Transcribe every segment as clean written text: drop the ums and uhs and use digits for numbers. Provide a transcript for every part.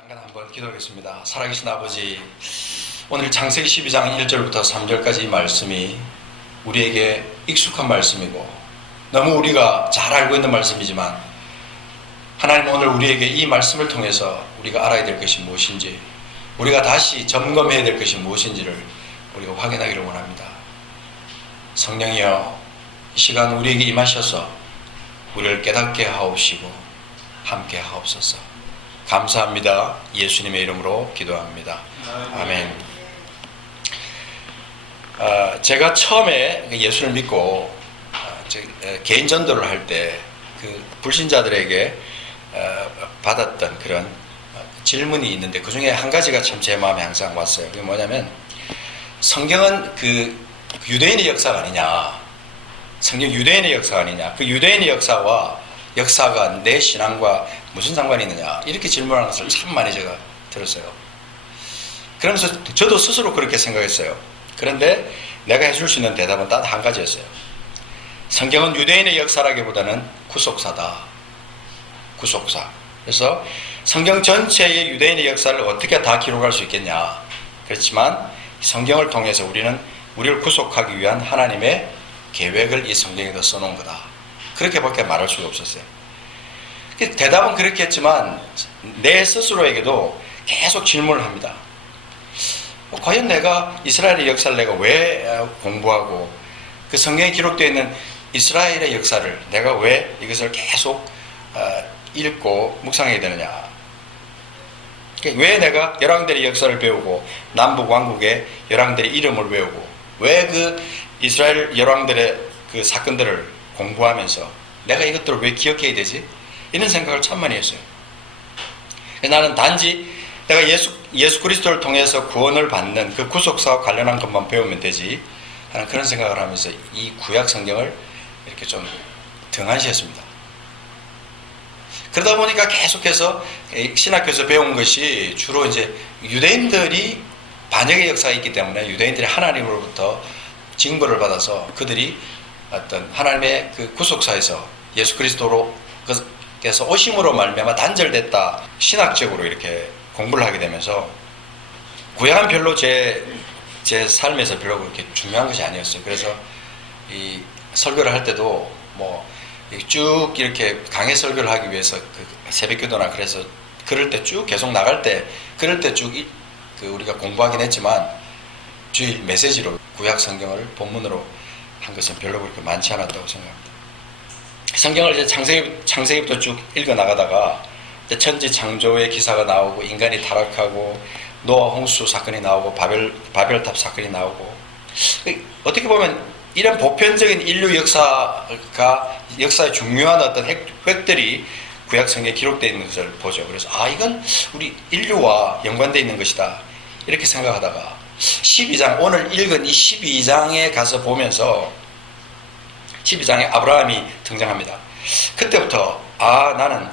잠깐 한번 기도하겠습니다. 살아계신 아버지, 오늘 창세기 12장 1절부터 3절까지 이 말씀이 우리에게 익숙한 말씀이고 너무 우리가 잘 알고 있는 말씀이지만 하나님, 오늘 우리에게 이 말씀을 통해서 우리가 알아야 될 것이 무엇인지, 우리가 다시 점검해야 될 것이 무엇인지를 우리가 확인하기를 원합니다. 성령이여, 이 시간 우리에게 임하셔서 우리를 깨닫게 하옵시고 함께 하옵소서. 감사합니다. 예수님의 이름으로 기도합니다. 아멘. 제가 처음에 예수를 믿고 개인 전도를 할 때 그 불신자들에게 받았던 그런 질문이 있는데, 그 중에 한 가지가 참 제 마음에 항상 왔어요. 그게 뭐냐면, 성경은 그 유대인의 역사가 아니냐, 성경 유대인의 역사가 아니냐, 그 유대인의 역사가 내 신앙과 무슨 상관이 있느냐, 이렇게 질문하는 것을 참 많이 제가 들었어요. 그러면서 저도 스스로 그렇게 생각했어요. 그런데 내가 해줄 수 있는 대답은 단 한 가지였어요. 성경은 유대인의 역사라기보다는 구속사다. 구속사. 그래서 성경 전체의 유대인의 역사를 어떻게 다 기록할 수 있겠냐. 그렇지만 성경을 통해서 우리를 구속하기 위한 하나님의 계획을 이 성경에다 써놓은 거다. 그렇게밖에 말할 수가 없었어요. 대답은 그렇게 했지만 내 스스로에게도 계속 질문을 합니다. 과연 내가 이스라엘의 역사를 내가 왜 공부하고, 그 성경에 기록되어 있는 이스라엘의 역사를 내가 왜 이것을 계속 읽고 묵상해야 되느냐. 왜 내가 열왕들의 역사를 배우고 남북 왕국의 열왕들의 이름을 외우고, 왜 그 이스라엘 열왕들의 그 사건들을 공부하면서 내가 이것들을 왜 기억해야 되지? 이런 생각을 참 많이 했어요. 나는 단지 내가 예수 그리스도를 통해서 구원을 받는 그 구속사와 관련한 것만 배우면 되지 하는 그런 생각을 하면서 이 구약 성경을 이렇게 좀 등한시했습니다. 그러다 보니까 계속해서 신학교에서 배운 것이 주로 이제 유대인들이 반역의 역사가 있기 때문에 유대인들이 하나님으로부터 징벌을 받아서 그들이 어떤 하나님의 그 구속사에서 예수 그리스도로께서 오심으로 말미암아 단절됐다, 신학적으로 이렇게 공부를 하게 되면서 구약은 별로 제 삶에서 별로 그렇게 중요한 것이 아니었어요. 그래서 이 설교를 할 때도 쭉 이렇게 강해 설교를 하기 위해서 그 새벽기도나 그래서 그럴 때 쭉 계속 나갈 때 그럴 때 쭉 우리가 공부하긴 했지만 주일 메시지로 구약 성경을 본문으로 한 것은 별로 그렇게 많지 않았다고 생각합니다. 성경을 이제 창세기부터 쭉 읽어 나가다가 천지 창조의 기사가 나오고, 인간이 타락하고, 노아 홍수 사건이 나오고, 바벨탑 사건이 나오고, 어떻게 보면 이런 보편적인 인류 역사의 중요한 어떤 획들이 구약 성경에 기록되어 있는 것을 보죠. 그래서 이건 우리 인류와 연관되어 있는 것이다, 이렇게 생각하다가 12장, 오늘 읽은 이 12장에 가서 보면서 12장에 아브라함이 등장합니다. 그때부터 나는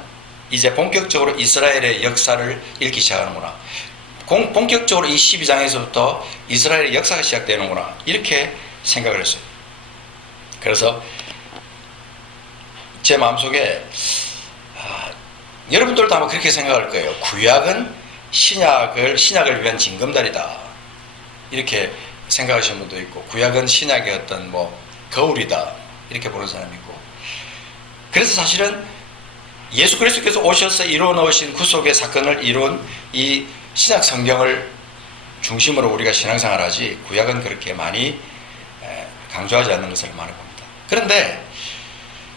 이제 본격적으로 이스라엘의 역사를 읽기 시작하는구나, 본격적으로 이 12장에서부터 이스라엘의 역사가 시작되는구나, 이렇게 생각을 했어요. 그래서 제 마음속에 여러분들도 아마 그렇게 생각할 거예요. 구약은 신약을 위한 징검다리다, 이렇게 생각하시는 분도 있고, 구약은 신약의 어떤 거울이다, 이렇게 보는 사람이 있고. 그래서 사실은 예수 그리스도께서 오셔서 이루어 놓으신 구속의 사건을 이룬 이 신약 성경을 중심으로 우리가 신앙생활을 하지, 구약은 그렇게 많이 강조하지 않는 것을 많이 봅니다. 그런데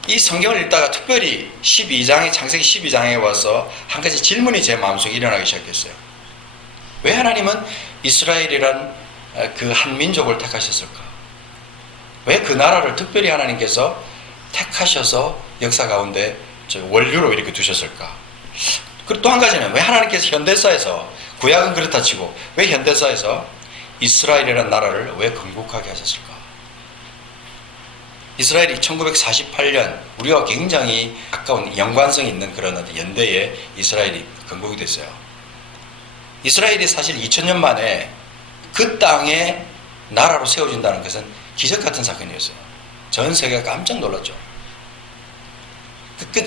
이 성경을 읽다가 특별히 창세기 12장에 와서 한 가지 질문이 제 마음속에 일어나기 시작했어요. 왜 하나님은 이스라엘이란 그 한 민족을 택하셨을까? 왜 그 나라를 특별히 하나님께서 택하셔서 역사 가운데 원류로 이렇게 두셨을까? 그리고 또 한 가지는 왜 하나님께서 현대사에서, 구약은 그렇다 치고 왜 현대사에서 이스라엘이라는 나라를 왜 건국하게 하셨을까? 이스라엘이 1948년 우리와 굉장히 가까운 연관성이 있는 그런 연대에 이스라엘이 건국이 됐어요. 이스라엘이 사실 2000년 만에 그 땅에 나라로 세워진다는 것은 기적 같은 사건이었어요. 전 세계가 깜짝 놀랐죠.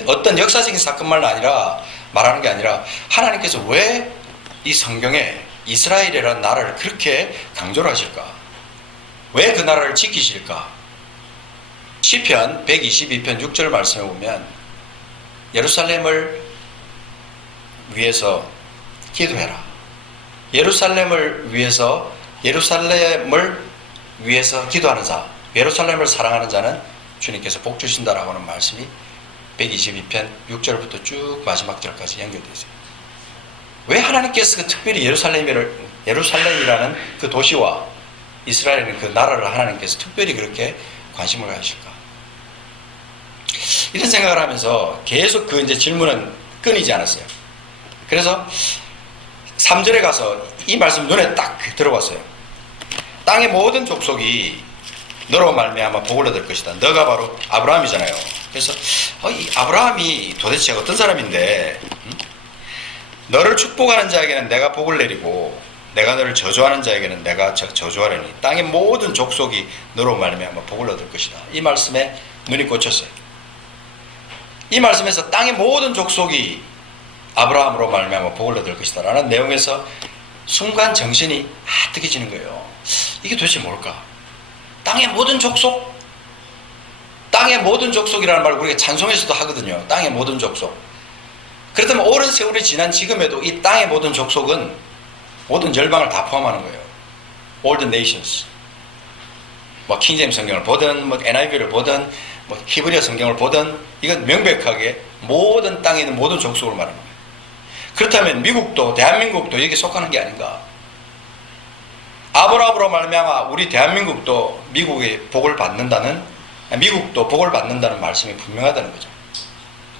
어떤 역사적인 사건만 아니라 말하는 게 아니라 하나님께서 왜 이 성경에 이스라엘이라는 나라를 그렇게 강조를 하실까? 왜 그 나라를 지키실까? 시편 122편 6절 말씀에 보면 예루살렘을 위해서 기도해라. 예루살렘을 위해서 기도하는 자, 예루살렘을 사랑하는 자는 주님께서 복 주신다라고 하는 말씀이 122편 6절부터 쭉 마지막 절까지 연결되어 있어요. 왜 하나님께서 특별히 예루살렘이라는 그 도시와 이스라엘은 그 나라를 하나님께서 특별히 그렇게 관심을 가지실까? 이런 생각을 하면서 계속 그 이제 질문은 끊이지 않았어요. 그래서 3절에 가서 이 말씀 눈에 딱 들어왔어요. 땅의 모든 족속이 너로 말미암아 복을 얻을 것이다. 너가 바로 아브라함이잖아요. 그래서 이 아브라함이 도대체 어떤 사람인데, 너를 축복하는 자에게는 내가 복을 내리고 내가 너를 저주하는 자에게는 내가 저주하려니 땅의 모든 족속이 너로 말미암아 복을 얻을 것이다. 이 말씀에 눈이 꽂혔어요. 이 말씀에서 땅의 모든 족속이 아브라함으로 말미암아 복을 얻을 것이다 라는 내용에서 순간 정신이 뜨개지는 거예요. 이게 도대체 뭘까? 땅의 모든 족속? 땅의 모든 족속이라는 말을 우리가 찬송에서도 하거든요. 땅의 모든 족속. 그렇다면 오랜 세월이 지난 지금에도 이 땅의 모든 족속은 모든 열방을 다 포함하는 거예요. All the nations. 뭐 킹제임스 성경을 보든 뭐 NIV를 보든 뭐 히브리어 성경을 보든 이건 명백하게 모든 땅에 있는 모든 족속을 말하는 거예요. 그렇다면 미국도 대한민국도 여기에 속하는 게 아닌가? 아브라함으로 말미암아 우리 대한민국도 미국의 복을 받는다는, 미국도 복을 받는다는 말씀이 분명하다는 거죠.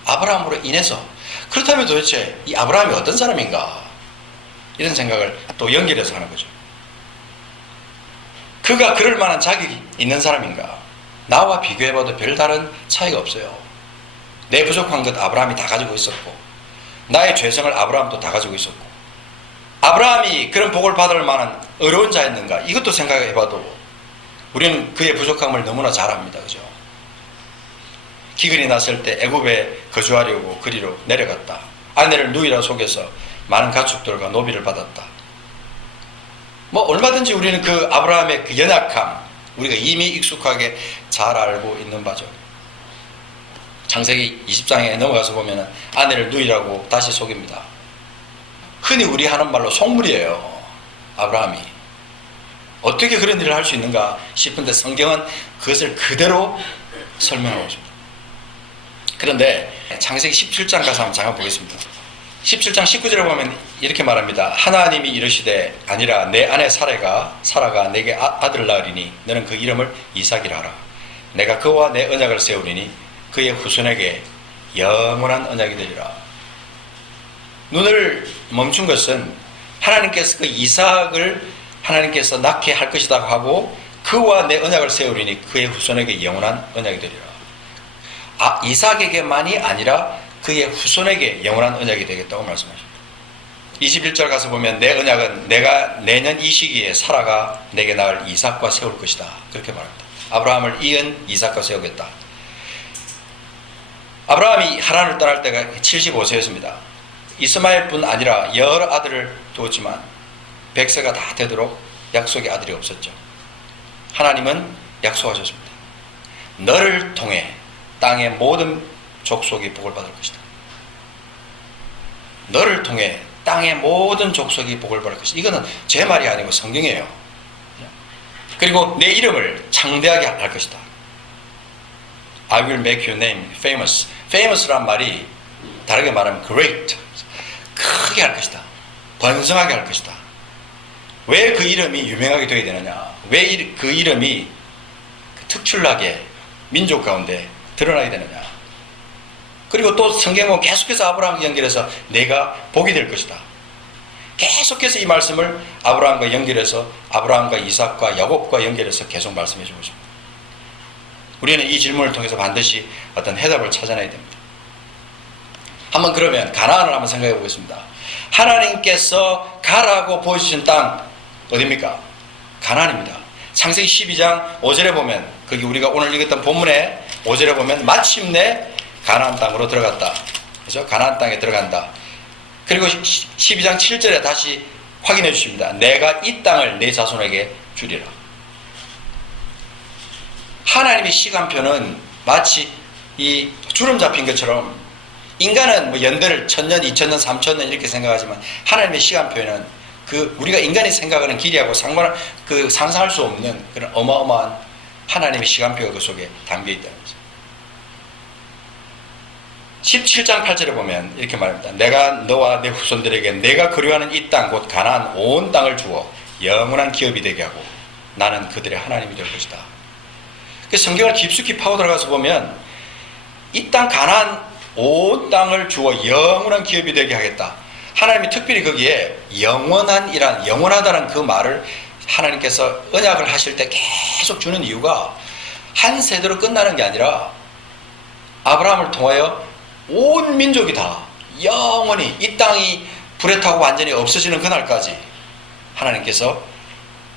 아브라함으로 인해서. 그렇다면 도대체 이 아브라함이 어떤 사람인가? 이런 생각을 또 연결해서 하는 거죠. 그가 그럴 만한 자격이 있는 사람인가? 나와 비교해봐도 별다른 차이가 없어요. 내 부족한 것 아브라함이 다 가지고 있었고, 나의 죄성을 아브라함도 다 가지고 있었고, 아브라함이 그런 복을 받을 만한 어려운 자였는가? 이것도 생각해봐도 우리는 그의 부족함을 너무나 잘 압니다. 그죠? 기근이 났을 때 애굽에 거주하려고 그리로 내려갔다. 아내를 누이라 속여서 많은 가축들과 노비를 받았다. 뭐 얼마든지 우리는 그 아브라함의 그 연약함, 우리가 이미 익숙하게 잘 알고 있는 바죠. 창세기 20장에 넘어가서 보면 아내를 누이라고 다시 속입니다. 흔히 우리 하는 말로 속물이에요. 아브라함이 어떻게 그런 일을 할 수 있는가 싶은데 성경은 그것을 그대로 설명하고 있습니다. 그런데 창세기 17장 가서 한번 잠깐 보겠습니다. 17장 19절에 보면 이렇게 말합니다. 하나님이 이르시되 아니라 내 아내 사라가 내게 아들을 낳으리니 너는 그 이름을 이삭이라 하라. 내가 그와 내 언약을 세우리니 그의 후손에게 영원한 언약이 되리라. 눈을 멈춘 것은 하나님께서 그 이삭을 하나님께서 낳게 할 것이다 하고 그와 내 언약을 세우리니 그의 후손에게 영원한 언약이 되리라. 이삭에게만이 아니라 그의 후손에게 영원한 언약이 되겠다고 말씀하십니다. 21절 가서 보면 내 언약은 내가 내년 이 시기에 사라가 내게 낳을 이삭과 세울 것이다. 그렇게 말합니다. 아브라함을 이은 이삭과 세우겠다. 아브라함이 하란을 떠날 때가 75세였습니다. 이스마엘뿐 아니라 여러 아들을 두었지만 100세가 다 되도록 약속의 아들이 없었죠. 하나님은 약속하셨습니다. 너를 통해 땅의 모든 족속이 복을 받을 것이다. 너를 통해 땅의 모든 족속이 복을 받을 것이다. 이거는 제 말이 아니고 성경이에요. 그리고 내 이름을 창대하게 할 것이다. I will make your name famous. famous란 말이 다르게 말하면 great. 크게 할 것이다. 번성하게 할 것이다. 왜 그 이름이 유명하게 되어야 되느냐? 왜 그 이름이 특출나게 민족 가운데 드러나게 되느냐? 그리고 또 성경은 계속해서 아브라함과 연결해서 내가 복이 될 것이다. 계속해서 이 말씀을 아브라함과 연결해서 아브라함과 이삭과 야곱과 연결해서 계속 말씀해 주고 있습니다. 우리는 이 질문을 통해서 반드시 어떤 해답을 찾아내야 됩니다. 한번 그러면 가나안을 한번 생각해 보겠습니다. 하나님께서 가라고 보여주신 땅 어디입니까? 가나안입니다. 창세기 12장 5절에 보면 거기 우리가 오늘 읽었던 본문에 5절에 보면 마침내 가나안 땅으로 들어갔다. 그래서 가나안 땅에 들어간다. 그리고 12장 7절에 다시 확인해 주십니다. 내가 이 땅을 내 자손에게 주리라. 하나님의 시간표는 마치 이 주름 잡힌 것처럼, 인간은 뭐 연대를 1000년, 2000년, 3000년 이렇게 생각하지만 하나님의 시간표에는 우리가 인간이 생각하는 길이하고 상상할 수 없는 그런 어마어마한 하나님의 시간표가 그 속에 담겨 있다는 거죠. 17장 8절에 보면 이렇게 말합니다. 내가 너와 내 후손들에게 내가 그리워하는 이 땅 곧 가나안 온 땅을 주어 영원한 기업이 되게 하고 나는 그들의 하나님이 될 것이다. 성경을 깊숙이 파고 들어가서 보면 이 땅 가나안 온 땅을 주어 영원한 기업이 되게 하겠다. 하나님이 특별히 거기에 영원하다는 그 말을 하나님께서 언약을 하실 때 계속 주는 이유가 한 세대로 끝나는 게 아니라 아브라함을 통하여 온 민족이 다 영원히 이 땅이 불에 타고 완전히 없어지는 그날까지 하나님께서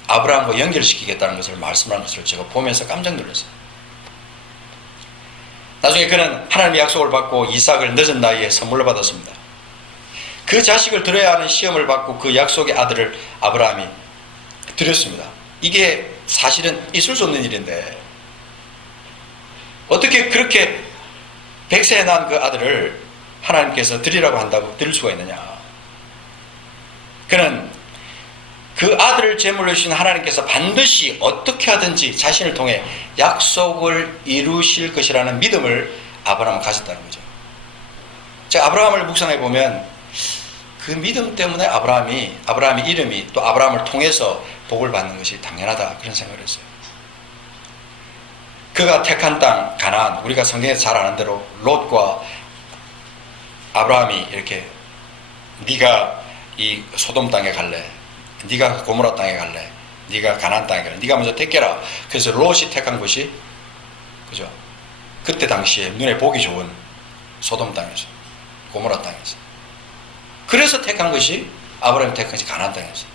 아브라함과 연결시키겠다는 것을 말씀하는 것을 제가 보면서 깜짝 놀랐어요. 나중에 그는 하나님의 약속을 받고 이삭을 늦은 나이에 선물로 받았습니다. 그 자식을 드려야 하는 시험을 받고 그 약속의 아들을 아브라함이 드렸습니다. 이게 사실은 있을 수 없는 일인데 어떻게 그렇게 100세에 낳은 그 아들을 하나님께서 드리라고 한다고 드릴 수가 있느냐. 그는 그 아들을 제물로 주신 하나님께서 반드시 어떻게 하든지 자신을 통해 약속을 이루실 것이라는 믿음을 아브라함은 가졌다는 거죠. 제가 아브라함을 묵상해 보면 그 믿음 때문에 아브라함의 이름이 또 아브라함을 통해서 복을 받는 것이 당연하다, 그런 생각을 했어요. 그가 택한 땅 가나안, 우리가 성경에서 잘 아는 대로 롯과 아브라함이 이렇게 네가 이 소돔 땅에 갈래, 네가 고모라 땅에 갈래, 네가 가나안 땅에 갈래, 네가 먼저 택해라. 그래서 롯이 택한 것이 그죠? 그때 당시에 눈에 보기 좋은 소돔 땅에서, 고모라 땅에서. 그래서 택한 것이, 아브라함이 택한 것이 가나안 땅에서.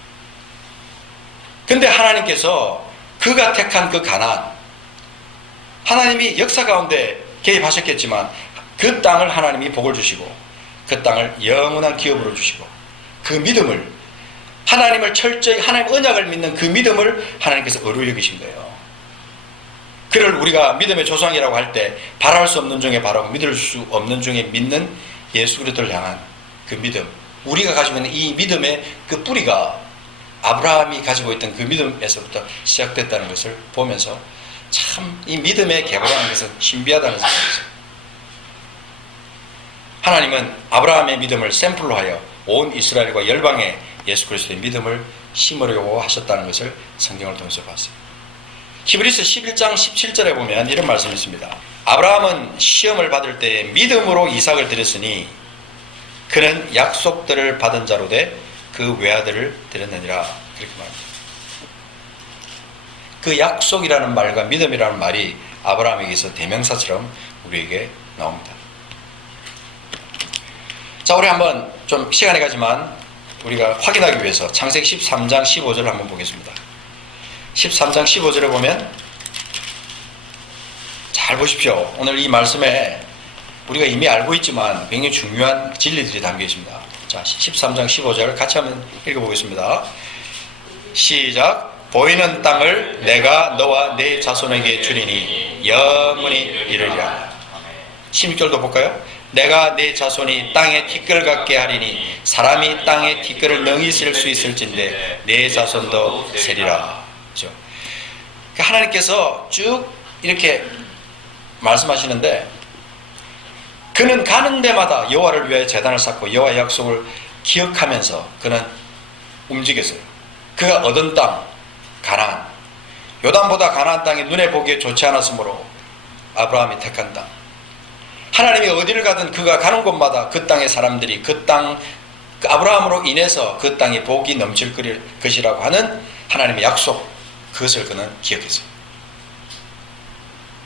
근데 하나님께서 그가 택한 그 가나안, 하나님이 역사 가운데 개입하셨겠지만 그 땅을 하나님이 복을 주시고 그 땅을 영원한 기업으로 주시고 그 믿음을, 하나님을 철저히, 하나님 언약을 믿는 그 믿음을 하나님께서 의로 여기신 거예요. 그를 우리가 믿음의 조상이라고 할 때 바랄 수 없는 중에 바라고 믿을 수 없는 중에 믿는 예수 그리스도를 향한 그 믿음, 우리가 가지고 있는 이 믿음의 그 뿌리가 아브라함이 가지고 있던 그 믿음에서부터 시작됐다는 것을 보면서 참 이 믿음의 개발하는 것은 신비하다는 생각이 있어요. 하나님은 아브라함의 믿음을 샘플로 하여 온 이스라엘과 열방에 예수 그리스도의 믿음을 심으려고 하셨다는 것을 성경을 통해서 봤어요. 히브리서 11장 17절에 보면 이런 말씀이 있습니다. 아브라함은 시험을 받을 때 믿음으로 이삭을 드렸으니 그는 약속들을 받은 자로 돼 그 외아들을 드렸느니라, 그렇게 말합니다. 그 약속이라는 말과 믿음이라는 말이 아브라함에게서 대명사처럼 우리에게 나옵니다. 자, 우리 한번 좀 시간이 가지만 우리가 확인하기 위해서 창세기 13장 15절을 한번 보겠습니다. 13장 15절에 보면 잘 보십시오. 오늘 이 말씀에 우리가 이미 알고 있지만 굉장히 중요한 진리들이 담겨 있습니다. 자, 13장 15절 같이 한번 읽어보겠습니다. 시작. 보이는 땅을 내가 너와 네 자손에게 주리니 영원히 이르리라. 16절도 볼까요? 내가 네 자손이 땅에 티끌 같게 하리니 사람이 땅에 티끌을 능히 쓸 수 있을진데 네 자손도 세리라. 그렇죠? 하나님께서 쭉 이렇게 말씀하시는데 그는 가는 데마다 여호와를 위하여 제단을 쌓고 여호와의 약속을 기억하면서 그는 움직였어요. 그가 얻은 땅 가나안, 요단보다 가나안 땅이 눈에 보기에 좋지 않았으므로 아브라함이 택한 땅, 하나님이 어디를 가든 그가 가는 곳마다 그 땅의 사람들이 그 아브라함으로 인해서 그 땅이 복이 넘칠 것이라고 하는 하나님의 약속, 그것을 그는 기억했어요.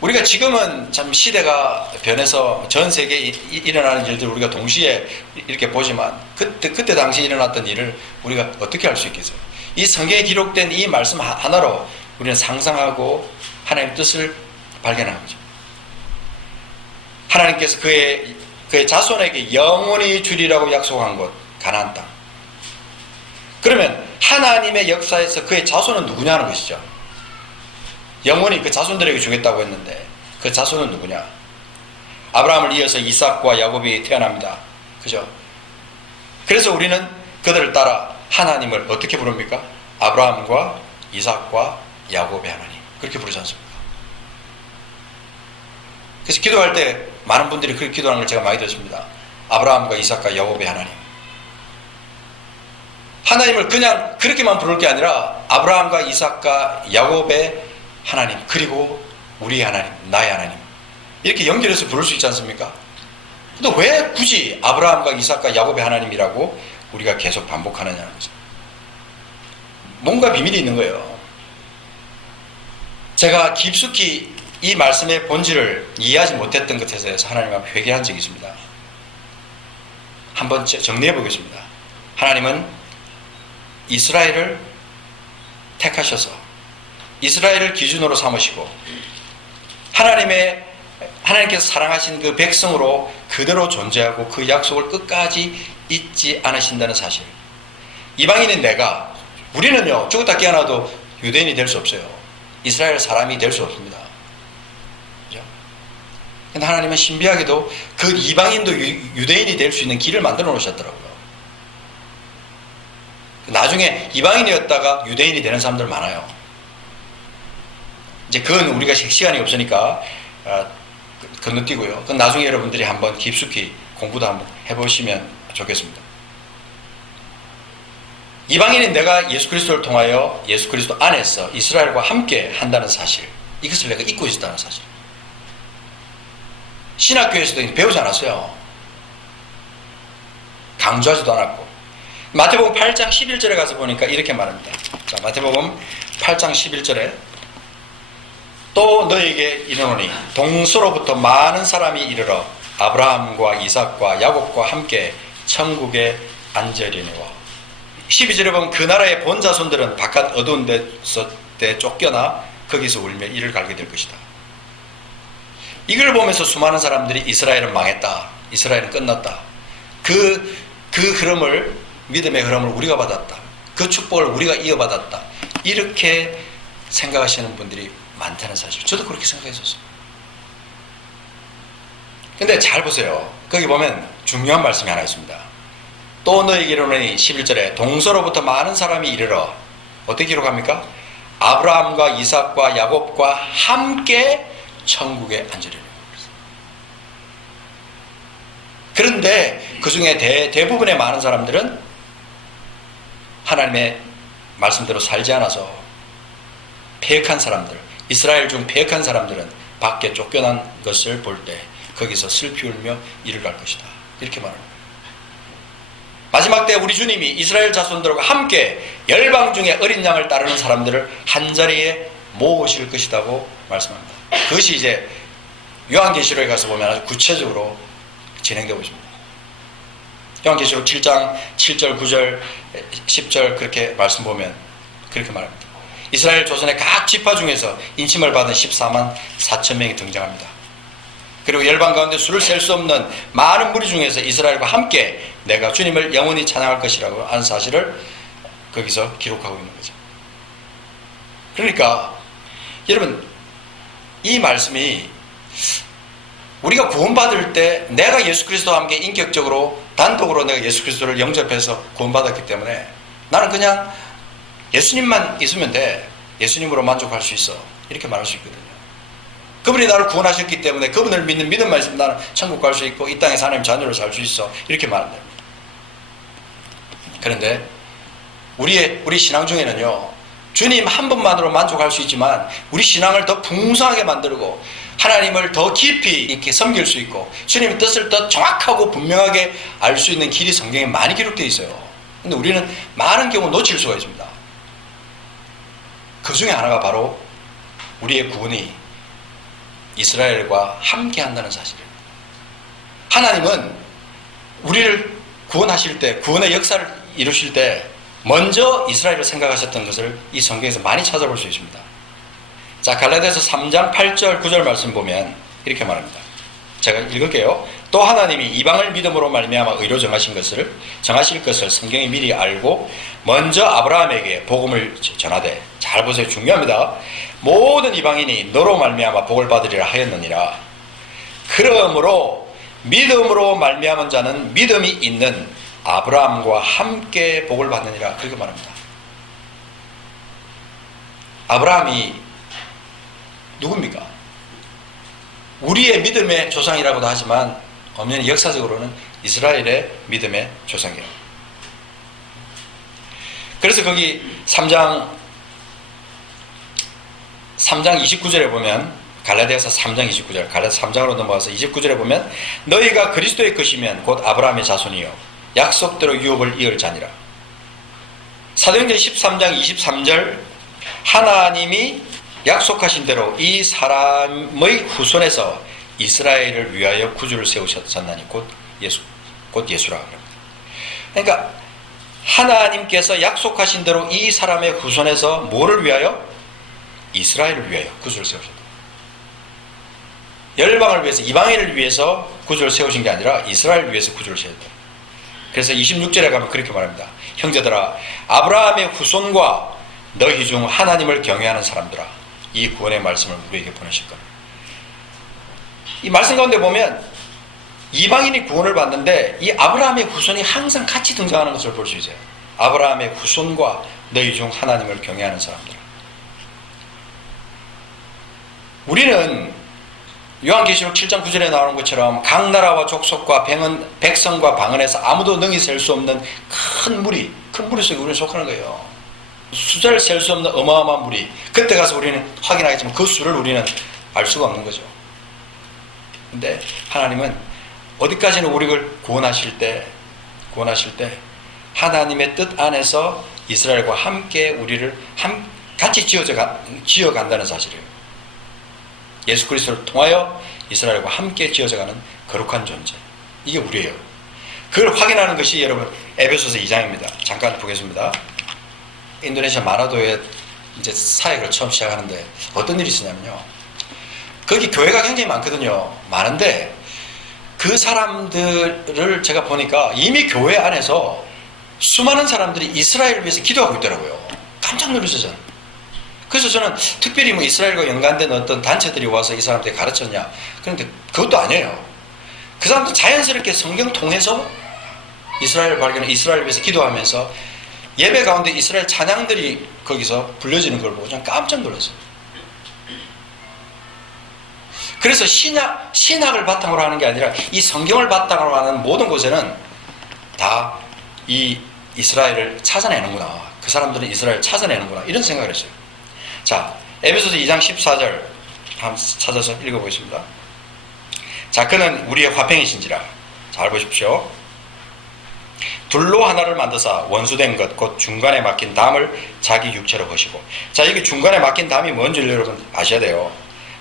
우리가 지금은 참 시대가 변해서 전 세계에 일어나는 일들을 우리가 동시에 이렇게 보지만 그때 당시에 일어났던 일을 우리가 어떻게 알 수 있겠어요? 이 성경에 기록된 이 말씀 하나로 우리는 상상하고 하나님의 뜻을 발견하는 거죠. 하나님께서 그의 자손에게 영원히 주리라고 약속한 곳 가나안 땅. 그러면 하나님의 역사에서 그의 자손은 누구냐는 것이죠. 영원히 그 자손들에게 주겠다고 했는데 그 자손은 누구냐? 아브라함을 이어서 이삭과 야곱이 태어납니다. 그죠? 그래서 우리는 그들을 따라 하나님을 어떻게 부릅니까? 아브라함과 이삭과 야곱의 하나님. 그렇게 부르지 않습니까? 그래서 기도할 때 많은 분들이 그렇게 기도하는 걸 제가 많이 들었습니다. 아브라함과 이삭과 야곱의 하나님. 하나님을 그냥 그렇게만 부를 게 아니라 아브라함과 이삭과 야곱의 하나님, 그리고 우리의 하나님, 나의 하나님, 이렇게 연결해서 부를 수 있지 않습니까? 근데 왜 굳이 아브라함과 이삭과 야곱의 하나님이라고 우리가 계속 반복하느냐는 거죠. 뭔가 비밀이 있는 거예요. 제가 깊숙이 이 말씀의 본질을 이해하지 못했던 것에 대해서 하나님 앞에 회개한 적이 있습니다. 한번 정리해 보겠습니다. 하나님은 이스라엘을 택하셔서 이스라엘을 기준으로 삼으시고 하나님께서 사랑하신 그 백성으로 그대로 존재하고 그 약속을 끝까지 잊지 않으신다는 사실. 이방인인 우리는요, 죽었다 깨어나도 유대인이 될 수 없어요. 이스라엘 사람이 될 수 없습니다. 그죠? 근데 하나님은 신비하게도 그 이방인도 유대인이 될 수 있는 길을 만들어 놓으셨더라고요. 나중에 이방인이었다가 유대인이 되는 사람들 많아요. 이제 그건 우리가 시간이 없으니까 건너뛰고요. 그건 나중에 여러분들이 한번 깊숙이 공부도 한번 해보시면 좋겠습니다. 이방인인 내가 예수 그리스도를 통하여 예수 그리스도 안에서 이스라엘과 함께 한다는 사실, 이것을 내가 잊고 있었다는 사실. 신학교에서도 배우지 않았어요. 강조하지도 않았고. 마태복음 8장 11절에 가서 보니까 이렇게 말합니다. 자, 마태복음 8장 11절에 또 너에게 이르노니 동서로부터 많은 사람이 이르러 아브라함과 이삭과 야곱과 함께 천국에 앉으리니와. 12절에 보면 그 나라의 본 자손들은 바깥 어두운 데서 쫓겨나 거기서 울며 이를 갈게 될 것이다. 이걸 보면서 수많은 사람들이 이스라엘은 망했다, 이스라엘은 끝났다, 그 흐름을, 믿음의 흐름을 우리가 받았다, 그 축복을 우리가 이어받았다, 이렇게 생각하시는 분들이 많다는 사실. 저도 그렇게 생각했었어요. 근데 잘 보세요. 거기 보면 중요한 말씀이 하나 있습니다. 또 너에게 이르노니 11절에 동서로부터 많은 사람이 이르러, 어떻게 기록합니까? 아브라함과 이삭과 야곱과 함께 천국에 앉으리라. 그런데 그 중에 대부분의 많은 사람들은 하나님의 말씀대로 살지 않아서 패역한 사람들, 이스라엘 중 패역한 사람들은 밖에 쫓겨난 것을 볼 때 거기서 슬피 울며 이를 갈 것이다, 이렇게 말합니다. 마지막 때 우리 주님이 이스라엘 자손들과 함께 열방 중에 어린 양을 따르는 사람들을 한자리에 모으실 것이라고 말씀합니다. 그것이 이제 요한계시록에 가서 보면 아주 구체적으로 진행되고 있습니다. 요한계시록 7장 7절 9절 10절 그렇게 말씀 보면 그렇게 말합니다. 이스라엘 조선의 각 지파 중에서 인침을 받은 14만 4천 명이 등장합니다. 그리고 열방 가운데 수를 셀 수 없는 많은 무리 중에서 이스라엘과 함께 내가 주님을 영원히 찬양할 것이라고 하는 사실을 거기서 기록하고 있는 거죠. 그러니까 여러분, 이 말씀이 우리가 구원받을 때 내가 예수 그리스도와 함께 인격적으로 단독으로 내가 예수 그리스도를 영접해서 구원받았기 때문에 나는 그냥 예수님만 있으면 돼, 예수님으로 만족할 수 있어, 이렇게 말할 수 있거든요. 그분이 나를 구원하셨기 때문에 그분을 믿는 믿음만 있으면 나는 천국 갈 수 있고 이 땅에서 하나님 자녀로 살 수 있어, 이렇게 말한답니다. 그런데 우리 신앙 중에는요, 주님 한 분만으로 만족할 수 있지만 우리 신앙을 더 풍성하게 만들고 하나님을 더 깊이 이렇게 섬길 수 있고 주님의 뜻을 더 정확하고 분명하게 알 수 있는 길이 성경에 많이 기록되어 있어요. 근데 우리는 많은 경우 놓칠 수가 있습니다. 그 중에 하나가 바로 우리의 구원이 이스라엘과 함께 한다는 사실입니다. 하나님은 우리를 구원하실 때, 구원의 역사를 이루실 때 먼저 이스라엘을 생각하셨던 것을 이 성경에서 많이 찾아볼 수 있습니다. 자, 갈라디아서 3장 8절 9절 말씀 보면 이렇게 말합니다. 제가 읽을게요. 또 하나님이 이방을 믿음으로 말미암아 의로 정하실 것을 성경이 미리 알고 먼저 아브라함에게 복음을 전하되, 잘 보세요, 중요합니다. 모든 이방인이 너로 말미암아 복을 받으리라 하였느니라. 그러므로 믿음으로 말미암은 자는 믿음이 있는 아브라함과 함께 복을 받느니라, 그렇게 말합니다. 아브라함이 누굽니까? 우리의 믿음의 조상이라고도 하지만 엄연히 역사적으로는 이스라엘의 믿음의 조상이에요. 그래서 거기 3장 29절에 보면, 갈라디아서 3장 29절, 갈라디아서 3장으로 넘어가서 29절에 보면 너희가 그리스도의 것이면 곧 아브라함의 자손이요 약속대로 유업을 이을 자니라. 사도행전 13장 23절, 하나님이 약속하신 대로 이 사람의 후손에서 이스라엘을 위하여 구주를 세우셨나니 곧 예수라. 그러니까 하나님께서 약속하신 대로 이 사람의 후손에서 뭐를 위하여? 이스라엘을 위하여 구주를 세우셨다. 열방을 위해서, 이방인을 위해서 구주를 세우신 게 아니라 이스라엘을 위해서 구주를 세웠다. 그래서 26절에 가면 그렇게 말합니다. 형제들아, 아브라함의 후손과 너희 중 하나님을 경외하는 사람들아, 이 구원의 말씀을 우리에게 보내실 겁니다. 이 말씀 가운데 보면 이방인이 구원을 받는데 이 아브라함의 후손이 항상 같이 등장하는 것을 볼 수 있어요. 아브라함의 후손과 너희 중 하나님을 경외하는 사람들. 우리는 요한계시록 7장 9절에 나오는 것처럼 각 나라와 족속과 백성과 방언에서 아무도 능히 셀 수 없는 큰 무리 속에 우리는 속하는 거예요. 숫자를 셀 수 없는 어마어마한 무리. 그때 가서 우리는 확인하겠지만 그 수를 우리는 알 수가 없는 거죠. 근데 하나님은 어디까지는 우리를 구원하실 때 하나님의 뜻 안에서 이스라엘과 함께 우리를 같이 지어간다는 사실이에요. 예수 그리스도를 통하여 이스라엘과 함께 지어져가는 거룩한 존재. 이게 우리예요. 그걸 확인하는 것이 여러분 에베소서 2장입니다. 잠깐 보겠습니다. 인도네시아 마라도에 이제 사역을 처음 시작하는데 어떤 일이 있었냐면요. 거기 교회가 굉장히 많거든요. 많은데 그 사람들을 제가 보니까 이미 교회 안에서 수많은 사람들이 이스라엘을 위해서 기도하고 있더라고요. 깜짝 놀랐어요, 저는. 그래서 저는 특별히 뭐 이스라엘과 연관된 어떤 단체들이 와서 이 사람들이 가르쳤냐. 그런데 그것도 아니에요. 그 사람들 자연스럽게 성경 통해서 이스라엘 발견을 이스라엘을 위해서 기도하면서 예배 가운데 이스라엘 찬양들이 거기서 불려지는 걸 보고 저는 깜짝 놀랐어요. 그래서 신학을 바탕으로 하는 게 아니라 이 성경을 바탕으로 하는 모든 곳에는 다 이 이스라엘을 찾아내는구나. 그 사람들은 이스라엘을 찾아내는구나. 이런 생각을 했어요. 자, 에베소서 2장 14절 한번 찾아서 읽어보겠습니다. 자, 그는 우리의 화평이신지라. 잘 보십시오. 둘로 하나를 만드사 원수된 것 곧 중간에 막힌 담을 자기 육체로 거시고. 자, 이게 중간에 막힌 담이 뭔지 여러분 아셔야 돼요.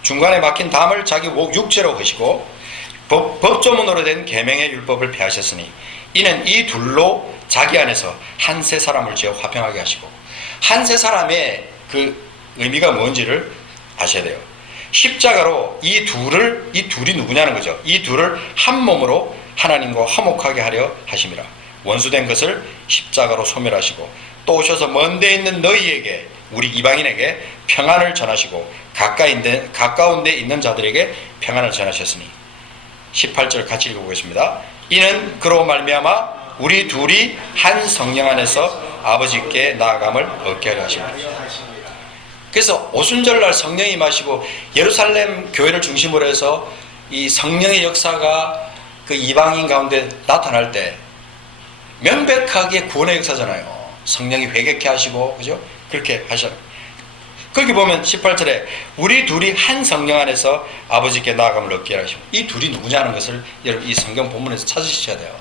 중간에 막힌 담을 자기 육체로 거시고 법조문으로 된 계명의 율법을 폐하셨으니 이는 이 둘로 자기 안에서 한 세 사람을 지어 화평하게 하시고. 한 세 사람의 그 의미가 뭔지를 아셔야 돼요. 십자가로 이 둘이 누구냐는 거죠. 이 둘을 한 몸으로 하나님과 화목하게 하려 하심이라. 원수된 것을 십자가로 소멸하시고 또 오셔서 먼 데 있는 너희에게, 우리 이방인에게 평안을 전하시고 가까운 데 있는 자들에게 평안을 전하셨으니. 18절 같이 읽어보겠습니다. 이는 그로 말미암아 우리 둘이 한 성령 안에서 아버지께 나아감을 얻게 하려 하십니다. 그래서 오순절날 성령이 임하시고 예루살렘 교회를 중심으로 해서 이 성령의 역사가 그 이방인 가운데 나타날 때 명백하게 구원의 역사잖아요. 성령이 회개케 하시고, 그죠? 그렇게 하셨어요. 거기 보면 18절에 우리 둘이 한 성령 안에서 아버지께 나아감을 얻게 하시고. 이 둘이 누구냐는 것을 여러분 이 성경 본문에서 찾으셔야 돼요.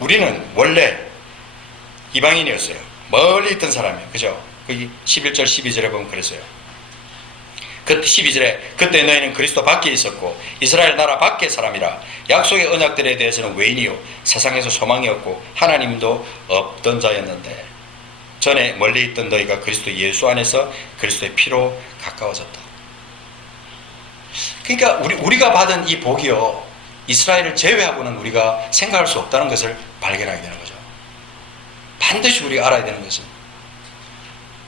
우리는 원래 이방인이었어요. 멀리 있던 사람이에요. 그죠? 거기 11절 12절에 보면 그랬어요. 그때 12절에 그때 너희는 그리스도 밖에 있었고 이스라엘 나라 밖의 사람이라. 약속의 언약들에 대해서는 외인이요 세상에서 소망이 없고 하나님도 없던 자였는데 전에 멀리 있던 너희가 그리스도 예수 안에서 그리스도의 피로 가까워졌다. 그러니까 우리가 받은 이 복이요, 이스라엘을 제외하고는 우리가 생각할 수 없다는 것을 발견하게 되는 거죠. 반드시 우리가 알아야 되는 것은,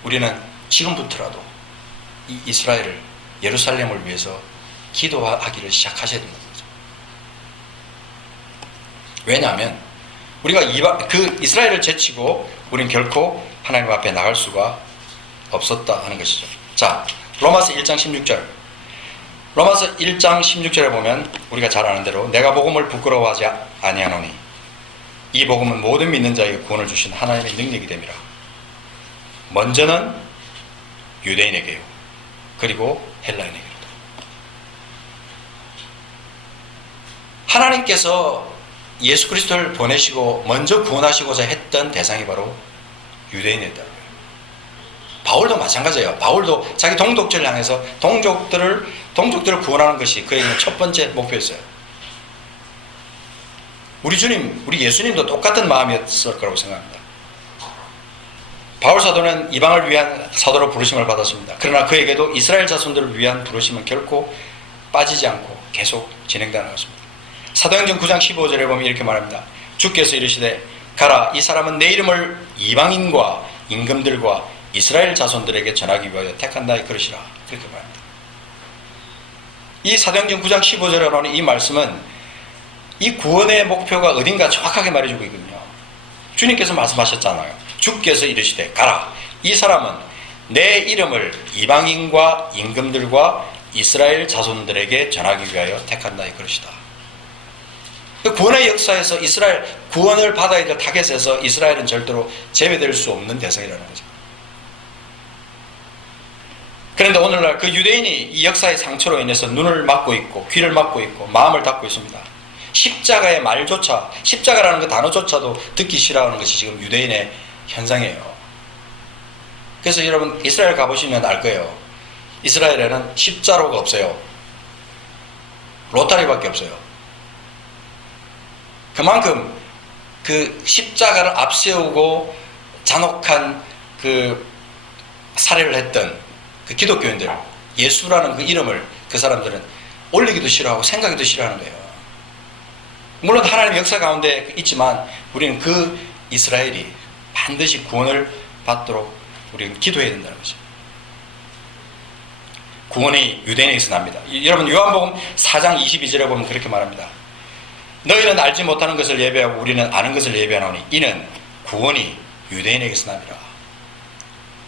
우리는 지금부터라도 이 이스라엘을, 예루살렘을 위해서 기도하기를 시작하셔야 되는 거죠. 왜냐하면 우리가 그 이스라엘을 제치고 우리는 결코 하나님 앞에 나갈 수가 없었다 하는 것이죠. 자, 로마서 1장 16절. 로마서 1장 16절에 보면 우리가 잘 아는 대로 내가 복음을 부끄러워하지 아니하노니 이 복음은 모든 믿는 자에게 구원을 주신 하나님의 능력이 됨이라. 먼저는 유대인에게요, 그리고 헬라인에게로. 하나님께서 예수 그리스도를 보내시고 먼저 구원하시고자 했던 대상이 바로 유대인이었다는 거예요. 바울도 마찬가지예요. 바울도 자기 동족들을 향해서 동족들을 구원하는 것이 그에게는 첫 번째 목표였어요. 우리 주님, 우리 예수님도 똑같은 마음이었을 거라고 생각합니다. 바울 사도는 이방을 위한 사도로 부르심을 받았습니다. 그러나 그에게도 이스라엘 자손들을 위한 부르심은 결코 빠지지 않고 계속 진행되어 나갔습니다. 사도행전 9장 15절에 보면 이렇게 말합니다. 주께서 이르시되 가라, 이 사람은 내 이름을 이방인과 임금들과 이스라엘 자손들에게 전하기 위하여 택한다, 그러시라. 그렇게 말합니다. 이 사도행전 9장 15절에 나오는 이 말씀은 이 구원의 목표가 어딘가 정확하게 말해주고 있거든요. 주님께서 말씀하셨잖아요. 주께서 이르시되 가라, 이 사람은 내 이름을 이방인과 임금들과 이스라엘 자손들에게 전하기 위하여 택한다, 그러시다. 구원의 역사에서 이스라엘, 구원을 받아야 될 타겟에서 이스라엘은 절대로 제외될 수 없는 대상이라는 거죠. 그런데 오늘날 그 유대인이 이 역사의 상처로 인해서 눈을 막고 있고 귀를 막고 있고 마음을 닫고 있습니다. 십자가의 말조차, 십자가라는 그 단어조차도 듣기 싫어하는 것이 지금 유대인의 현상이에요. 그래서 여러분 이스라엘 가보시면 알 거예요. 이스라엘에는 십자로가 없어요. 로타리밖에 없어요. 그만큼 그 십자가를 앞세우고 잔혹한 그 살해를 했던 그 기독교인들, 예수라는 그 이름을 그 사람들은 올리기도 싫어하고 생각하기도 싫어하는 거예요. 물론 하나님의 역사 가운데 있지만 우리는 그 이스라엘이 반드시 구원을 받도록 우리는 기도해야 된다는 거죠. 구원이 유대인에게서 납니다. 여러분 요한복음 4장 22절에 보면 그렇게 말합니다. 너희는 알지 못하는 것을 예배하고 우리는 아는 것을 예배하노니 이는 구원이 유대인에게서 납니다.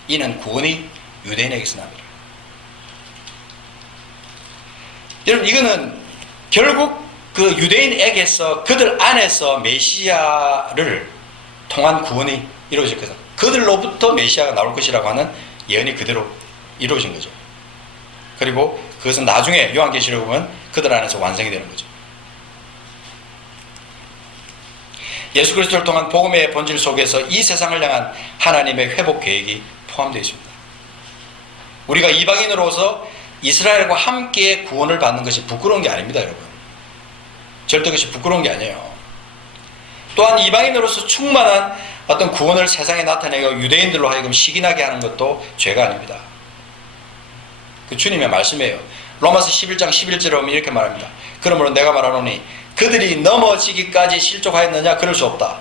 이는 구원이 유대인에게서 납니다. 여러분 이거는 결국 그 유대인에게서 그들 안에서 메시아를 통한 구원이 이루어질 거다. 그들로부터 메시아가 나올 것이라고 하는 예언이 그대로 이루어진 거죠. 그리고 그것은 나중에 요한계시록에 보면 그들 안에서 완성이 되는 거죠. 예수 그리스도를 통한 복음의 본질 속에서 이 세상을 향한 하나님의 회복 계획이 포함되어 있습니다. 우리가 이방인으로서 이스라엘과 함께 구원을 받는 것이 부끄러운 게 아닙니다, 여러분. 절대 그것이 부끄러운 게 아니에요. 또한 이방인으로서 충만한 어떤 구원을 세상에 나타내고 유대인들로 하여금 시기나게 하는 것도 죄가 아닙니다. 그 주님의 말씀이에요. 로마서 11장 11절에 보면 이렇게 말합니다. 그러므로 내가 말하노니 그들이 넘어지기까지 실족하였느냐? 그럴 수 없다.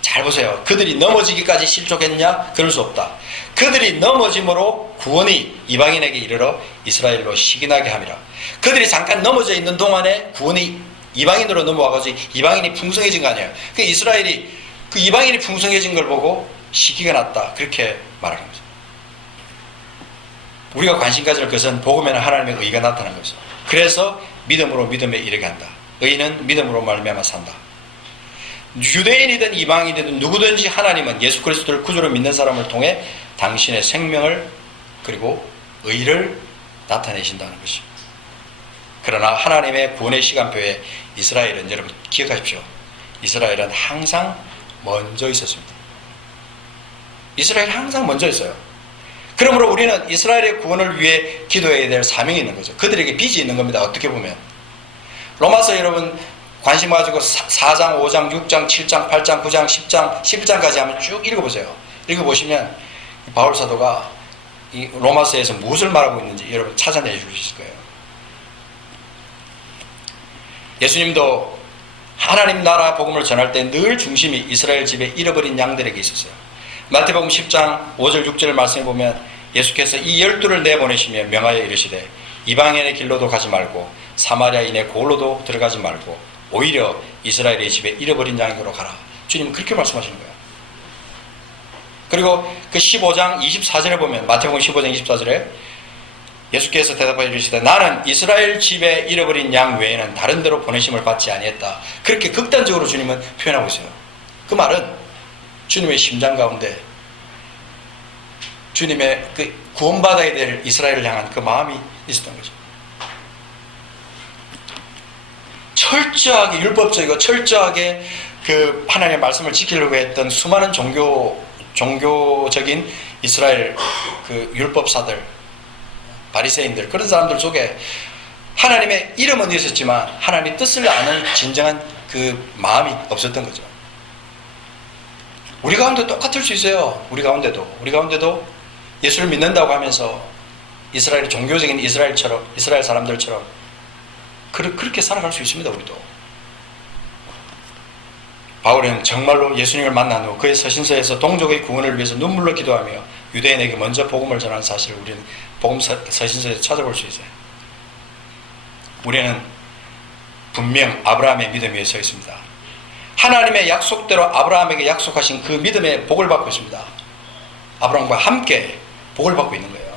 잘 보세요. 그들이 넘어지기까지 실족했느냐? 그럴 수 없다. 그들이 넘어짐으로 구원이 이방인에게 이르러 이스라엘로 시기나게 함이라. 그들이 잠깐 넘어져 있는 동안에 구원이 이방인으로 넘어와가지고 이방인이 풍성해진 거 아니에요. 그 이스라엘이 그 이방인이 풍성해진 걸 보고 시기가 났다. 그렇게 말하는 거죠. 우리가 관심 가질 것은 복음에는 하나님의 의가 나타난 것이죠. 그래서 믿음으로 믿음에 이르게 한다. 의인은 믿음으로 말미암아 산다. 유대인이든 이방인이든 누구든지 하나님은 예수 그리스도를 구주로 믿는 사람을 통해 당신의 생명을 그리고 의를 나타내신다는 것입니다. 그러나 하나님의 구원의 시간표에 이스라엘은, 여러분 기억하십시오. 이스라엘은 항상 먼저 있었습니다. 이스라엘은 항상 먼저 있어요. 그러므로 우리는 이스라엘의 구원을 위해 기도해야 될 사명이 있는 거죠. 그들에게 빚이 있는 겁니다. 어떻게 보면 로마서 여러분 관심 가지고 4장, 5장, 6장, 7장, 8장, 9장, 10장, 11장까지 한번 쭉 읽어보세요. 읽어보시면 바울 사도가 이 로마서에서 무엇을 말하고 있는지 여러분 찾아내 주실 거예요. 예수님도 하나님 나라 복음을 전할 때 늘 중심이 이스라엘 집에 잃어버린 양들에게 있었어요. 마태복음 10장 5절 6절을 말씀해 보면 예수께서 이 12를 내보내시며 명하여 이르시되 이방인의 길로도 가지 말고 사마리아인의 고을로도 들어가지 말고 오히려 이스라엘의 집에 잃어버린 양으로 가라. 주님은 그렇게 말씀하시는 거예요. 그리고 그 15장 24절에 보면 마태복음 15장 24절에 예수께서 대답하여 이르시되 나는 이스라엘 집에 잃어버린 양 외에는 다른 데로 보내심을 받지 아니했다. 그렇게 극단적으로 주님은 표현하고 있어요. 그 말은 주님의 심장 가운데 주님의 그 구원받아야 될 이스라엘을 향한 그 마음이 있었던 거죠. 철저하게 율법적이고 철저하게 그 하나님의 말씀을 지키려고 했던 수많은 종교적인 이스라엘 그 율법사들, 바리새인들, 그런 사람들 속에 하나님의 이름은 있었지만 하나님의 뜻을 아는 진정한 그 마음이 없었던 거죠. 우리 가운데 똑같을 수 있어요. 우리 가운데도 예수를 믿는다고 하면서 이스라엘 종교적인 이스라엘 사람들처럼 그렇게 살아갈 수 있습니다. 우리도. 바울은 정말로 예수님을 만난 후 그의 서신서에서 동족의 구원을 위해서 눈물로 기도하며 유대인에게 먼저 복음을 전하는 사실을 우리는 복음 서신서에서 찾아볼 수 있어요. 우리는 분명 아브라함의 믿음 위에 서 있습니다. 하나님의 약속대로 아브라함에게 약속하신 그 믿음의 복을 받고 있습니다. 아브라함과 함께 복을 받고 있는 거예요.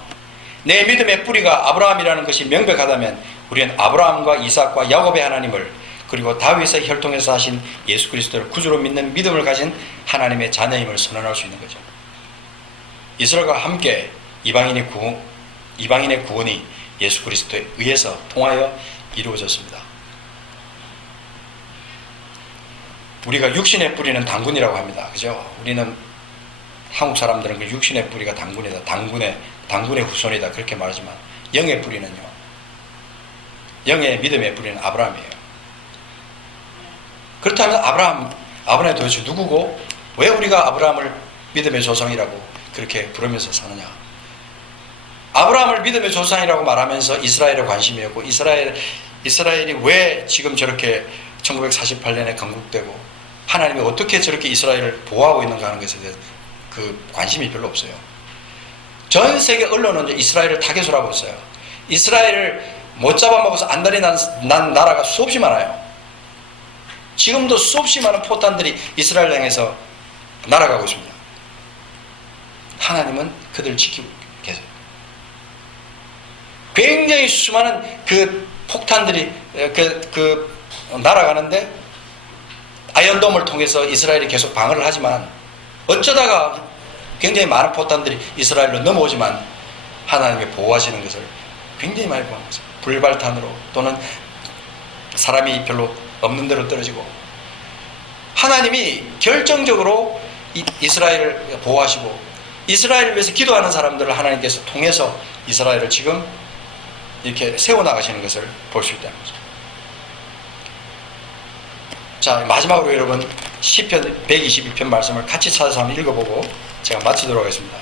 내 믿음의 뿌리가 아브라함이라는 것이 명백하다면 우리는 아브라함과 이삭과 야곱의 하나님을 그리고 다윗의 혈통에서 하신 예수 그리스도를 구주로 믿는 믿음을 가진 하나님의 자녀임을 선언할 수 있는 거죠. 이스라엘과 함께 이방인의 구원이 예수 그리스도에 의해서 통하여 이루어졌습니다. 우리가 육신의 뿌리는 당군이라고 합니다. 그죠? 우리는 한국 사람들은 그 육신의 뿌리가 당군이다. 당군의 후손이다. 그렇게 말하지만 영의 뿌리는요. 영의 믿음의 뿌리는 아브라함이에요. 그렇다면 아브라함이 도대체 누구고 왜 우리가 아브라함을 믿음의 조상이라고 그렇게 부르면서 사느냐? 아브라함을 믿음의 조상이라고 말하면서 이스라엘에 관심이었고 이스라엘이 왜 지금 저렇게 1948년에 건국되고 하나님이 어떻게 저렇게 이스라엘을 보호하고 있는가 하는 것에 대해서 그 관심이 별로 없어요. 전 세계 언론은 이스라엘을 타겟으로 하고 있어요. 이스라엘을 못 잡아먹어서 안달이 난 나라가 수없이 많아요. 지금도 수없이 많은 포탄들이 이스라엘 향해서 날아가고 있습니다. 하나님은 그들을 지키고 계세요. 굉장히 수많은 그 폭탄들이 날아가는데 아이언돔을 통해서 이스라엘이 계속 방어를 하지만 어쩌다가 굉장히 많은 포탄들이 이스라엘로 넘어오지만 하나님이 보호하시는 것을 굉장히 많이 보는 거죠. 불발탄으로 또는 사람이 별로 없는 대로 떨어지고 하나님이 결정적으로 이스라엘을 보호하시고 이스라엘을 위해서 기도하는 사람들을 하나님께서 통해서 이스라엘을 지금 이렇게 세워나가시는 것을 볼 수 있다는 거죠. 자, 마지막으로 여러분 시편 122편 말씀을 같이 찾아서 한번 읽어보고 제가 마치도록 하겠습니다.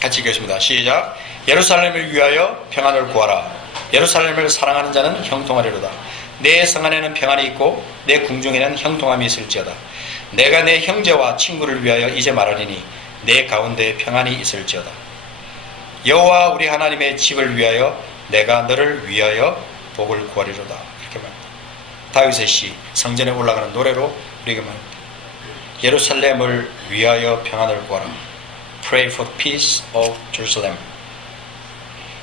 같이 읽겠습니다. 시작. 예루살렘을 위하여 평안을 구하라. 예루살렘을 사랑하는 자는 형통하리로다. 내 성 안에는 평안이 있고 내 궁중에는 형통함이 있을지어다. 내가 내 형제와 친구를 위하여 이제 말하리니 내 가운데 평안이 있을지어다. 여호와 우리 하나님의 집을 위하여 내가 너를 위하여 복을 구하리로다. 이렇게 말합니다. 다윗의 시, 성전에 올라가는 노래로 우리에게 말합니다. 예루살렘을 위하여 평안을 구하라. Pray for peace of Jerusalem.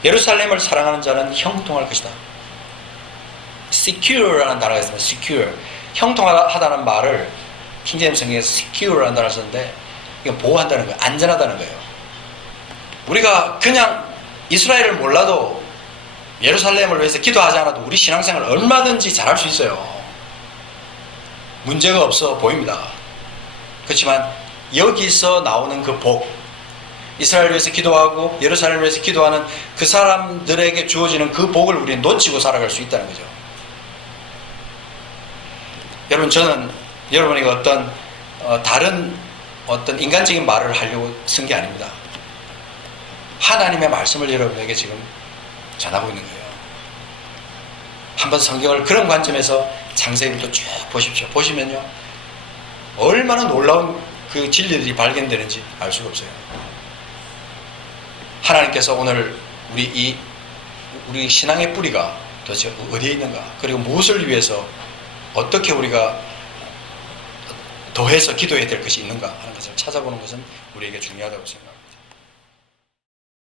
예루살렘을 사랑하는 자는 형통할 것이다. secure라는 단어가 있습니다. secure. 형통하다는 말을 킹제임스 성경에서 secure라는 단어를 썼는데 이건 보호한다는 거예요. 안전하다는 거예요. 우리가 그냥 이스라엘을 몰라도 예루살렘을 위해서 기도하지 않아도 우리 신앙생활을 얼마든지 잘할 수 있어요. 문제가 없어 보입니다. 그렇지만 여기서 나오는 그 복, 이스라엘을 위해서 기도하고 예루살렘을 위해서 기도하는 그 사람들에게 주어지는 그 복을 우리는 놓치고 살아갈 수 있다는 거죠. 여러분, 저는 여러분이 다른 어떤 인간적인 말을 하려고 쓴 게 아닙니다. 하나님의 말씀을 여러분에게 지금 전하고 있는 거예요. 한번 성경을 그런 관점에서 창세기부터 쭉 보십시오. 보시면요, 얼마나 놀라운 그 진리들이 발견되는지 알 수가 없어요. 하나님께서 오늘 우리 신앙의 뿌리가 도대체 어디에 있는가, 그리고 무엇을 위해서 어떻게 우리가 더해서 기도해야 될 것이 있는가 하는 것을 찾아보는 것은 우리에게 중요하다고 생각합니다.